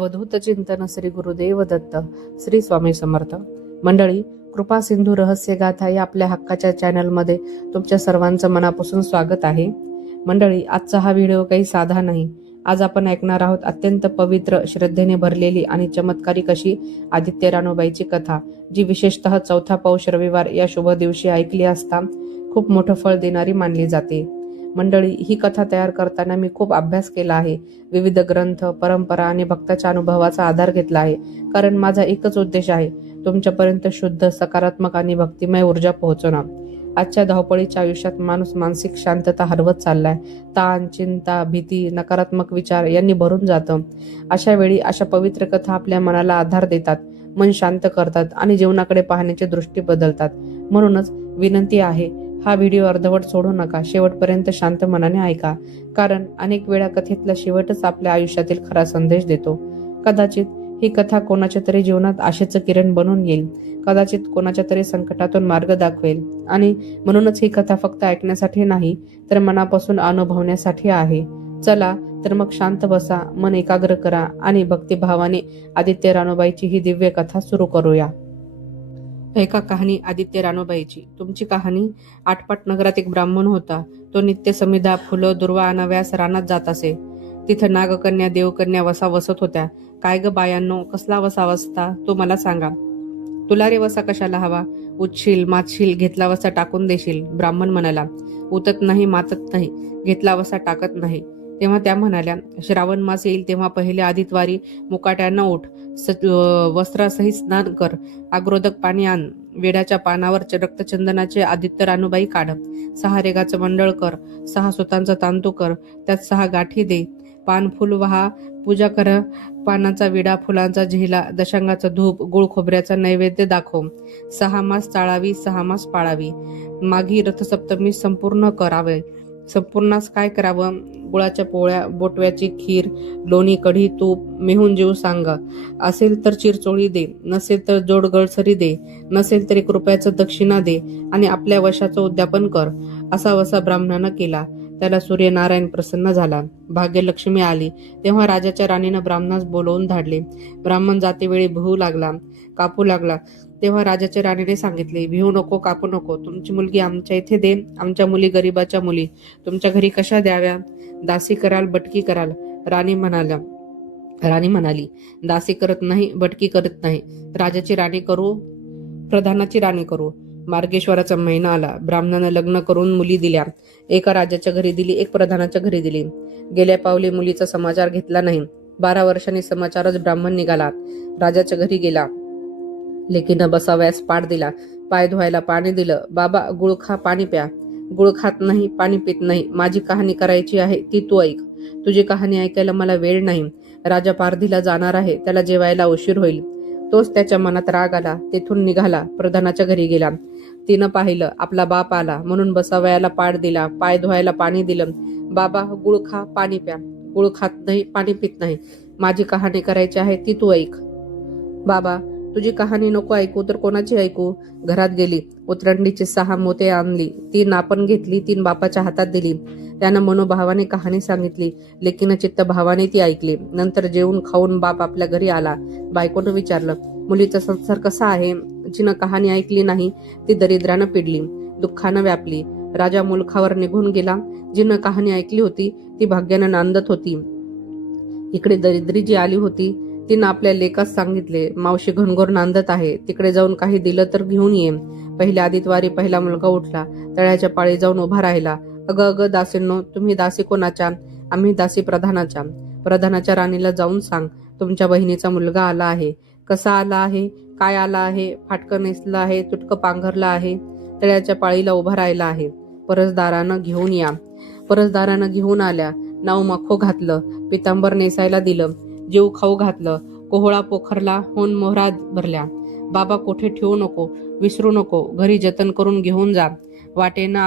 अवधूत चिंतन श्री गुरुदेव दत्त. श्री स्वामी समर्थ. मंडळी, कृपा सिंधू रहस्य गाथा या आपल्या हक्काच्या चॅनलमध्ये तुमच्या सर्वांचं मनापासून स्वागत आहे. मंडळी, आजचा हा व्हिडिओ काही साधा नाही. आज आपण ऐकणार आहोत अत्यंत पवित्र, श्रद्धेने भरलेली आणि चमत्कारिक अशी आदित्य रानोबाईची कथा, जी विशेषतः चौथा पौष रविवार या शुभ दिवशी ऐकली असता खूप मोठं फळ देणारी मानली जाते. मंडळी, ही कथा तयार करताना मी खूप अभ्यास केला आहे. विविध ग्रंथ, परंपरा आणि भक्ताच्या अनुभवाचा आधार घेतला आहे. कारण माझा एकच उद्देश आहे, तुमच्यापर्यंत शुद्ध, सकारात्मक आणि भक्तिमय ऊर्जा पोहोचवणं. आजच्या धावपळीच्या आयुष्यात माणूस मानसिक शांतता हरवत चाललाय. ताण, चिंता, भीती, नकारात्मक विचार यांनी भरून जातं. अशा वेळी अशा पवित्र कथा आपल्या मनाला आधार देतात, मन शांत करतात आणि जीवनाकडे पाहण्याची दृष्टी बदलतात. म्हणूनच विनंती आहे, हा व्हिडिओ अर्धवट सोडू नका. शेवटपर्यंत शांत मनाने ऐका. कारण अनेक वेळा कथेतला शेवटच आपल्या आयुष्यातील खरा संदेश देतो. कदाचित ही कथा कोणाच्या तरी जीवनात आशेचं किरण बनून येईल. कदाचित कोणाच्या तरी संकटातून मार्ग दाखवेल. आणि म्हणूनच ही कथा फक्त ऐकण्यासाठी नाही, तर मनापासून अनुभवण्यासाठी आहे. चला तर मग शांत बसा, मन एकाग्र करा आणि भक्तिभावाने आदित्य रानोबाईची ही दिव्य कथा सुरू करूया. एका कहाणी आदित्य रानोबाईची. तुमची कहाणी. आटपाट नगरात एक ब्राह्मण होता. तो नित्य समिधा, फुलं, दुर्वा आणाव्यास रानात जात असे. तिथं नागकन्या, देवकन्या वसा वसत होत्या. काय ग बायांनो, कसला वसा वसता तो मला सांगा. तुला रे वसा कशाला हवा? उठशील, मातशील, घेतला वसा टाकून देशील. ब्राह्मण म्हणाला, उतत नाही, मातत नाही, घेतला वसा टाकत नाही. तेव्हा त्या म्हणाल्या, श्रावण मास येईल तेव्हा पहिल्या आदितवारी मुकाट्यानं उठ, वस्त्रासहित स्नान कर, आग्रोदक पाणी आण, वेडाच्या पानावर रक्तचंदनाचे आदित्य रानोबाई काढ, 6 रेगाचं मंडळ कर, 6 सुतांचा तांतू कर, त्यात 6 गाठी दे, पान फुल वहा, पूजा कर, पानाचा विडा, फुलांचा झेला, दशांगाचा धूप, गुळ खोबऱ्याचा नैवेद्य दाखव, 6 मास चाळावी, 6 मास पाळावी. माघी रथसप्तमी संपूर्ण करावे. संपूर्णास काय करावं? गुळाच्या पोळ्या, बोटव्याची खीर, लोणी, कढी, तूप, मेहून जीव सांग. असेल तर चिरचोळी दे, नसेल तर जोड गळसरी दे, नसेल तरी कृपयाचं दक्षिणा दे आणि आपल्या वशाचं उद्यापन कर. असा वसा ब्राह्मणानं केला. त्याला सूर्यनारायण प्रसन्न झाला. भाग्यलक्ष्मी आली. तेव्हा राजाच्या राणीनं ब्राह्मणास बोलवून धाडले. ब्राह्मण जातेवेळी भिवू लागला, कापू लागला. तेव्हा राजाच्या राणीने सांगितले, भिवू नको, कापू नको. तुमची मुलगी आमच्या इथे दे. आमच्या मुली गरिबाच्या मुली. तुमच्या घरी कशा द्याव्या? दासी कराल, बटकी कराल? राणी म्हणाली, दासी करत नाही, बटकी करत नाही. राजाची राणी करू, प्रधानाची राणी करू. मार्गेश्वराचा महिना आला. ब्राह्मणानं लग्न करून मुली दिल्या. एका राजाच्या घरी दिली, एक प्रधानाच्या घरी दिली. गेल्या पावली मुलीचा समाचार घेतला नाही. 12 वर्षांनी समाचारच ब्राह्मण निघाला. राजाच्या घरी गेला. लेकीनं बसावयास पाठ दिला. पाय धुवायला पाणी दिलं. बाबा, गुळ खा, पाणी प्या. गुळ खात नाही, पाणी पित नाही. माझी कहाणी करायची आहे, ती तू ऐक. तुझी कहाणी ऐकायला मला वेळ नाही. राजा पारधीला जाणार आहे, त्याला जेवायला उशीर होईल. तोच त्याच्या मनात राग आला. तेथून निघाला, प्रधानाच्या घरी गेला. तिनं पाहिलं, आपला बाप आला म्हणून बसावयाला पाठ दिला, पाय धुवायला पाणी दिलं. बाबा, गुळ खा, पाणी प्या. गुळ खात नाही, पाणी पित नाही. माझी कहाणी करायची आहे, ती तू ऐक. बाबा, तुझी कहाणी नको ऐकू तर कोणाची ऐकू? घरात गेली, उतरंडीची 6 मोते आणली. 3 आपण घेतली, 3 बापाच्या हातात दिली. त्यानं मनोभावाने कहाणी सांगितली. लेकीनं चित्त भावाने ती ऐकली. नंतर जेवून खाऊन बाप आपल्या घरी आला. बायकोनं विचारलं, मुलीचा संसार कसा आहे? जिनं कहाणी ऐकली नाही ती दरिद्रानं पिडली, दुःखानं व्यापली. राजा मुलखावर निघून गेला. जिनं कहाणी ऐकली होती ती भाग्यानं नांदत होती. इकडे दरिद्री जी आली होती तिनं आपल्या लेकास सांगितले, मावशी घनघोर नांदत आहे, तिकडे जाऊन काही दिलं तर घेऊन ये. पहिल्या आदितवारी पहिला मुलगा उठला. तळ्याच्या पाळी जाऊन उभा राहिला. अगं अगं दासींनो, तुम्ही दासी कोणाच्या? आम्ही दासी प्रधानाच्या. प्रधानाच्या राणीला जाऊन सांग, तुमच्या बहिणीचा मुलगा आला आहे. कसा आला आहे? काय आला आहे? फाटकं नेसलं आहे, तुटकं पांघरलं आहे, तळ्याच्या पाळीला उभा राहिला आहे. परसदारानं घेऊन या. परसदारानं घेऊन आल्या. नाव माखो घातलं, पितांबर नेसायला दिलं, जीव खाऊ घातलं, कोहळा पोखरला, होऊन मोहरा भरल्या. बाबा, कोठे ठेवू नको, विसरू नको, घरी जतन करून घेऊन जा. वाटेनं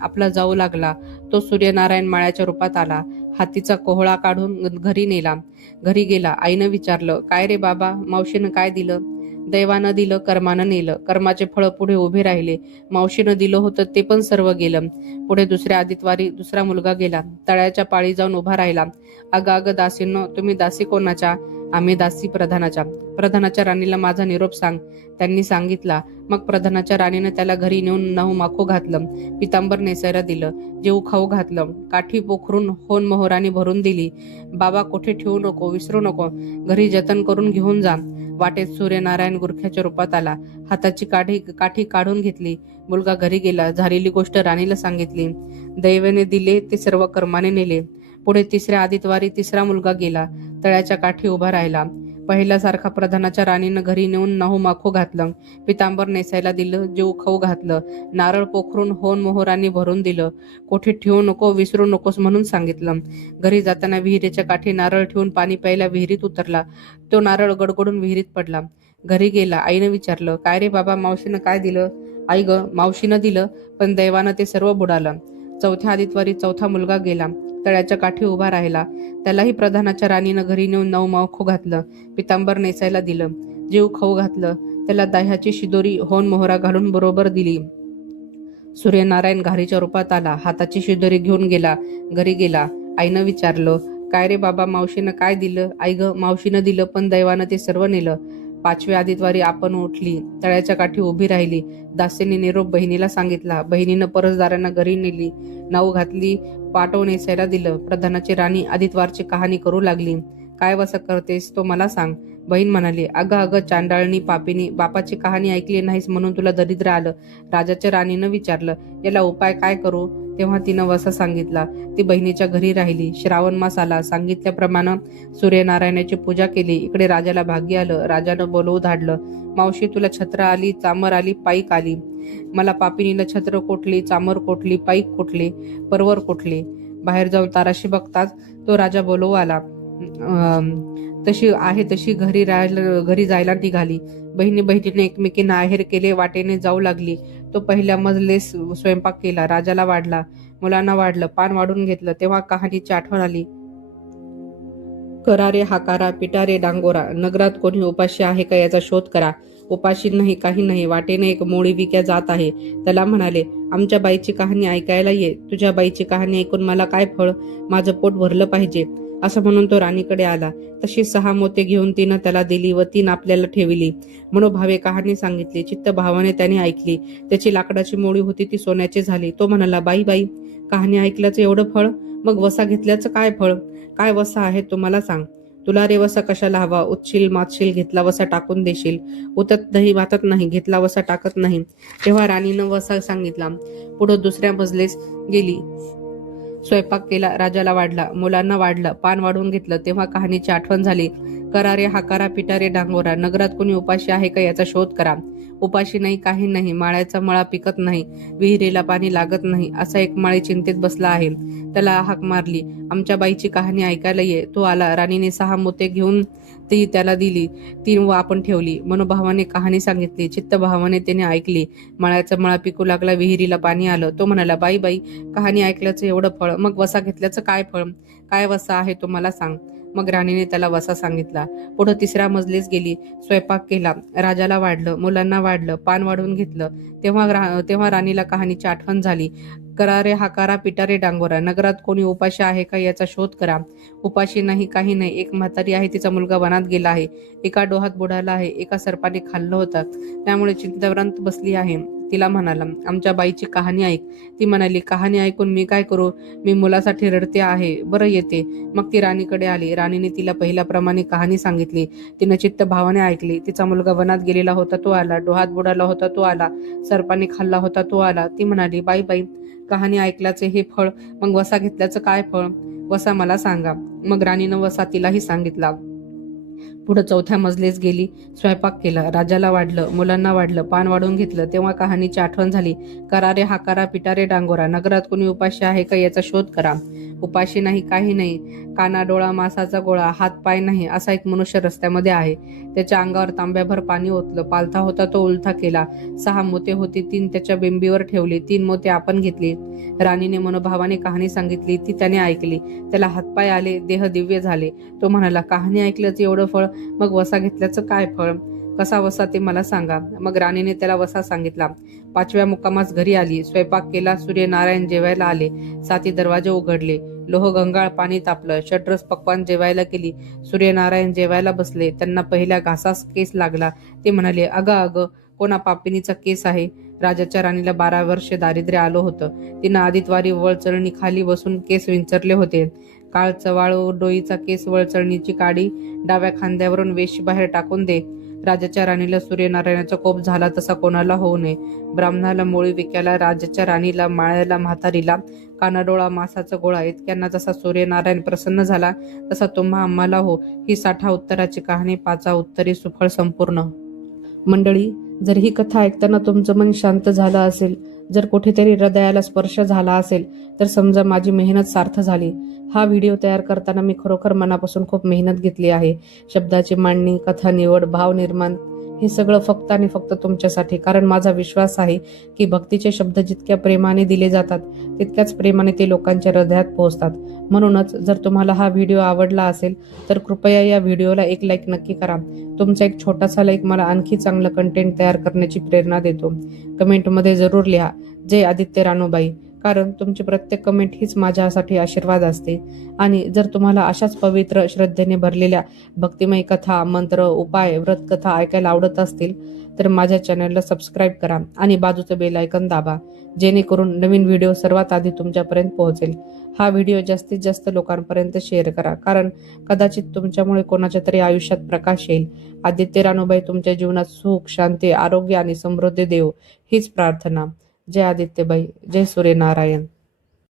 आपला जाऊ लागला. तो सूर्यनारायण माळ्याच्या रूपात आला. हातीचा कोहळा काढून घरी नेला. घरी गेला. आईनं विचारलं, काय रे बाबा, मावशीनं काय दिलं? दैवानं दिलं, कर्मानं नेलं. कर्माचे फळ पुढे उभे राहिले. मावशीनं दिलं होतं ते पण सर्व गेलं. पुढे दुसऱ्या आदितवारी दुसरा मुलगा गेला. तळ्याच्या पाळी जाऊन उभा राहिला. अगं अगं दासींनो, तुम्ही दासी कोणाच्या? आम्ही दासी प्रधानाच्या राणीला माझा निरोप सांग. त्यांनी सांगितला. मग प्रधानाच्या राणीने त्याला घरी नेऊन नऊ माखो घातलं, पितांबर नेसायला दिलं, जेऊ खाऊ घातलं, काठी पोखरून होन मोहराने भरून दिली. बाबा कोठे ठेवू नको, विसरू नको, घरी जतन करून घेऊन जा. वाटेत सूर्यनारायण गुरख्याच्या रूपात आला, हाताची काठी काढून घेतली. मुलगा घरी गेला. झालेली गोष्ट राणीला सांगितली. दैवाने दिले ते सर्व कर्माने नेले. पुढे तिसऱ्या आदितवारी तिसरा मुलगा गेला. तळ्याच्या काठी उभा राहिला. पहिल्यासारखा प्रधानाच्या राणीनं घरी नेऊन नऊ माखो घातलं, पितांबर नेसायला दिलं, जेऊ खाऊ घातलं, नारळ पोखरून होन मोहरांनी भरून दिलं, कोठे ठेवू नको, विसरू नकोस म्हणून सांगितलं. घरी जाताना विहिरीच्या काठी नारळ ठेवून पाणी प्यायला विहिरीत उतरला. तो नारळ गडगडून विहिरीत पडला. घरी गेला. आईनं विचारलं, काय रे बाबा, मावशीनं काय दिलं? आई ग, मावशीनं दिलं, पण दैवानं ते सर्व बुडालं. चौथ्या आदितवारी चौथा मुलगा गेला. तळ्याच्या काठी उभा राहिला. त्यालाही प्रधानाच्या राणीनं घरी नेऊन नऊ माखो घातलं, पितांबर नेसायला दिलं, जेऊ खाऊ घातलं. त्याला दह्याची शिदोरी होन मोहरा घालून बरोबर दिली. सूर्यनारायण घारीच्या रूपात आला. हाताची शिदोरी घेऊन गेला. घरी गेला. आईनं विचारलं, काय रे बाबा, मावशीनं काय दिलं? आई ग, मावशीनं दिलं, पण दैवानं ते सर्व नेलं. पाचव्या आदितवारी आपण उठली. तळ्याच्या काठी उभी राहिली. दासीने निरोप बहिणीला सांगितला. बहिणीनं परसदारांना घरी नेली, नाऊ घातली, पाटव नेसायला दिलं. प्रधानाची राणी आदितवारची कहाणी करू लागली. काय वसा करतेस तो मला सांग. बहीण म्हणाली, अगं चांडाळणी पापिनी, बापाची कहाणी ऐकली नाहीस म्हणून तुला दरिद्र आलं. राजाच्या राणीनं विचारलं, याला उपाय काय करू? तेव्हा तिनं वसा सांगितला. ती बहिणीच्या घरी राहिली. श्रावण मास आला. सांगितल्याप्रमाणे सूर्यनारायणाची पूजा केली. इकडे राजाला भाग्य आलं. राजानं बोलवू धाडलं. मावशी, तुला छत्र आली, चामर आली, पाईक आली. मला पापिनीला छत्र कोठली, चामर कोठली, पाईक कोठले, परवर कोठले? बाहेर जाऊन ताराशी बघताच तो राजा बोलवू आला. तशी आहे तशी घरी जायला निघाली. बहिणीने एकमेकींना आहेर केले. वाटेने जाऊ लागली. तो पहिल्या मजलेस स्वयंपाक केला. राजाला वाढला, मुलांना वाढलं, पान वाढून घेतलं. तेव्हा कहाणीची आठवण आली. करा रे हाकारा, पिटा रे डांगोरा, नगरात कोणी उपाशी आहे का याचा शोध करा. उपाशी नाही, काही नाही. वाटेने एक मोळी विक्या जात आहे. त्याला म्हणाले, आमच्या बाईची कहाणी ऐकायला ये. तुझ्या बाईची कहाणी ऐकून मला काय फळ? माझं पोट भरलं पाहिजे. असं म्हणून तो राणीकडे आला. तशी 6 मोते घेऊन तिनं त्याला दिली व 3 आपल्याला ठेवली. मनोभावे कहाणी सांगितली. चित्तभावाने त्याने ऐकली. त्याची लाकडाची मोळी होती ती सोन्याची झाली. तो म्हणाला, बाई, कहाणी ऐकल्याचं एवढं फळ, मग वसा घेतल्याचं काय फळ? काय वसा आहे तो मला सांग. तुला रे वसा कशाला हवा? उतशील मातशील, घेतला वसा टाकून देशील. उतत नाही वाटत नाही, घेतला वसा टाकत नाही. तेव्हा राणीनं वसा सांगितला. पुढं दुसऱ्या मजलेस गेली. स्वयंपाक केला. राजाला वाढला, मुलांना वाढलं, पान वाढून घेतलं. तेव्हा कहाणीची आठवण झाली. करा रे हाकारा, पिटा रे डांगोरा, नगरात कोणी उपाशी आहे का याचा शोध करा. उपाशी नाही, काही नाही. माळ्याचा मळा पिकत नाही, विहिरीला पाणी लागत नाही. असा एक माळी चिंतेत बसला आहे. त्याला हाक मारली, आमच्या बाईची कहाणी ऐकायला ये. तो आला. राणीने 6 मोते घेऊन ती त्याला दिली. 3 व आपण ठेवली. मनोभावाने कहाणी सांगितली. चित्तभावाने त्याने ऐकली. मळ्याचा मळा पिकू लागला, विहिरीला पाणी आलं. तो म्हणाला, बाई, कहाणी ऐकल्याचं एवढं फळ, मग वसा घेतल्याचं काय फळ? काय वसा आहे तो मला सांग. मग राणीने त्याला वसा सांगितला. पुढं तिसऱ्या मजलीस गेली. स्वयंपाक केला. राजाला वाढलं, मुलांना वाढलं, पान वाढून घेतलं. तेव्हा राणीला कहाणीची आठवण झाली. करा रे हाकारा, पिटा रे डांगोरा, नगरात कोणी उपाशी आहे का याचा शोध करा. उपाशी नाही, काही नाही. एक म्हातारी आहे, तिचा मुलगा वनात गेला आहे. एका डोहात बुडाला आहे. एका सर्पाने खाल्लं होतं, त्यामुळे चिंताव्रांत बसली आहे. तिला म्हणाला, आमच्या बाईची कहाणी ऐक. ती म्हणाली, कहाणी ऐकून मी काय करू? मी मुलासाठी रडते आहे. बरं, येते. मग ती राणीकडे आली. राणीने तिला पहिल्याप्रमाणे कहाणी सांगितली. तिनं चित्त भावाने ऐकली. तिचा मुलगा वनात गेलेला होता, तो आला. डोहात बुडाला होता, तो आला. सर्पाने खाल्ला होता, तो आला. ती म्हणाली, बाई, कहाणी ऐकल्याचे हे फळ, मग वसा घेतल्याचं काय फळ? वसा मला सांगा. मग राणीनं वसा तिलाही सांगितला. पुढे चौथ्या मजलेस गेली. स्वयंपाक केला. राजाला वाढलं, मुलांना वाढलं, पान वाढून घेतलं. तेव्हा कहाणीची आठवण झाली. करा रे हाकारा, पिटा रे डांगोरा, नगरात कोणी उपाशी आहे का याचा शोध करा. उपाशी नाही, काही नाही. काना डोळा मासाचा गोळा, हात पाय नाही असा एक मनुष्य रस्त्यामध्ये आहे. त्याच्या अंगावर तांब्याभर पाणी ओतलं. पालथा होता, तो उलथा केला. 6 मोते होती, 3 त्याच्या बिंबीवर ठेवली. 3 मोते आपण घेतली. राणीने मनोभावाने कहाणी सांगितली. ती त्याने ऐकली. त्याला हातपाय आले, देह दिव्य झाले. तो म्हणाला, कहाणी ऐकल्याचं एवढं फळ, मग वसा घेतल्याचं काय फळ? कसा वसा ते मला सांगा. मग राणीने त्याला वसा सांगितला. 5व्या मुक्कामास घरी आली. स्वयंपाक केला. सूर्यनारायण जेवायला आले. 7 दरवाजे उघडले. लोहगंगाळ पाणी तापलं. षड्रस पक्वान जेवायला केली. सूर्यनारायण जेवायला बसले. त्यांना पहिल्या घासास केस लागला. ते म्हणाले, अगं अगं, कोणा पापिनीचा केस आहे? राजाच्या राणीला 12 वर्षे दारिद्र्य आलं होतं. तिनं आदितवारी वळचळणी खाली बसून केस विंचरले होते. काळ चवाळू डोईचा केस वळचळणीची काडी डाव्या खांद्यावरून वेशी बाहेर टाकून दे. राजाच्या राणीला सूर्यनारायणाचा कोप झाला तसा कोणाला होऊ नये. ब्राह्मणाला मोळी विक्याला, राजाच्या राणीला, माळ्याला, म्हातारीला कानाडोळा मासाचा गोळा इतक्यांना जसा सूर्यनारायण प्रसन्न झाला तसा तुम्हा आम्हाला हो. ही 60 उत्तराची कहाणी 5 उत्तरी सुफळ संपूर्ण. मंडळी, जर ही कथा ऐकताना तुमचं मन शांत झालं असेल, जर कुठेतरी हृदयाला स्पर्श झाला असेल, तर समजा माझी मेहनत सार्थ झाली. हा व्हिडिओ तयार करताना मी खरोखर मनापासून खूप मेहनत घेतली आहे. शब्दाची मांडणी, कथा निवड, भाव निर्माण हे सगळं फक्त आणि फक्त तुमच्यासाठी. कारण माझा विश्वास आहे की भक्तीचे शब्द जितक्या प्रेमाने दिले जातात तितक्याच प्रेमाने ते लोकांच्या हृदयात पोहोचतात. म्हणूनच जर तुम्हाला हा व्हिडिओ आवडला असेल तर कृपया या व्हिडिओला एक लाईक नक्की करा. तुमचा एक छोटासा लाईक मला आणखी चांगलं कंटेंट तयार करण्याची प्रेरणा देतो. कमेंटमध्ये जरूर लिहा, जय आदित्य रानूबाई, कारण तुमची प्रत्येक कमेंट हीच माझ्यासाठी आशीर्वाद असते. आणि जर तुम्हाला अशाच पवित्र श्रद्धेने भरलेल्या भक्तिमय कथा, मंत्र, उपाय, व्रतकथा ऐकायला आवडत असतील तर माझ्या चॅनलला सबस्क्राईब करा आणि बाजूचं बेल आयकॉन दाबा, जेणेकरून नवीन व्हिडिओ सर्वात आधी तुमच्यापर्यंत पोहोचेल. हा व्हिडिओ जास्तीत जास्त लोकांपर्यंत शेअर करा, कारण कदाचित तुमच्यामुळे कोणाच्या तरी आयुष्यात प्रकाश येईल. आदित्य रानूबाई तुमच्या जीवनात सुख, शांती, आरोग्य आणि समृद्धी देव हीच प्रार्थना. जय आदित्यबाई, जय सूर्यनारायण.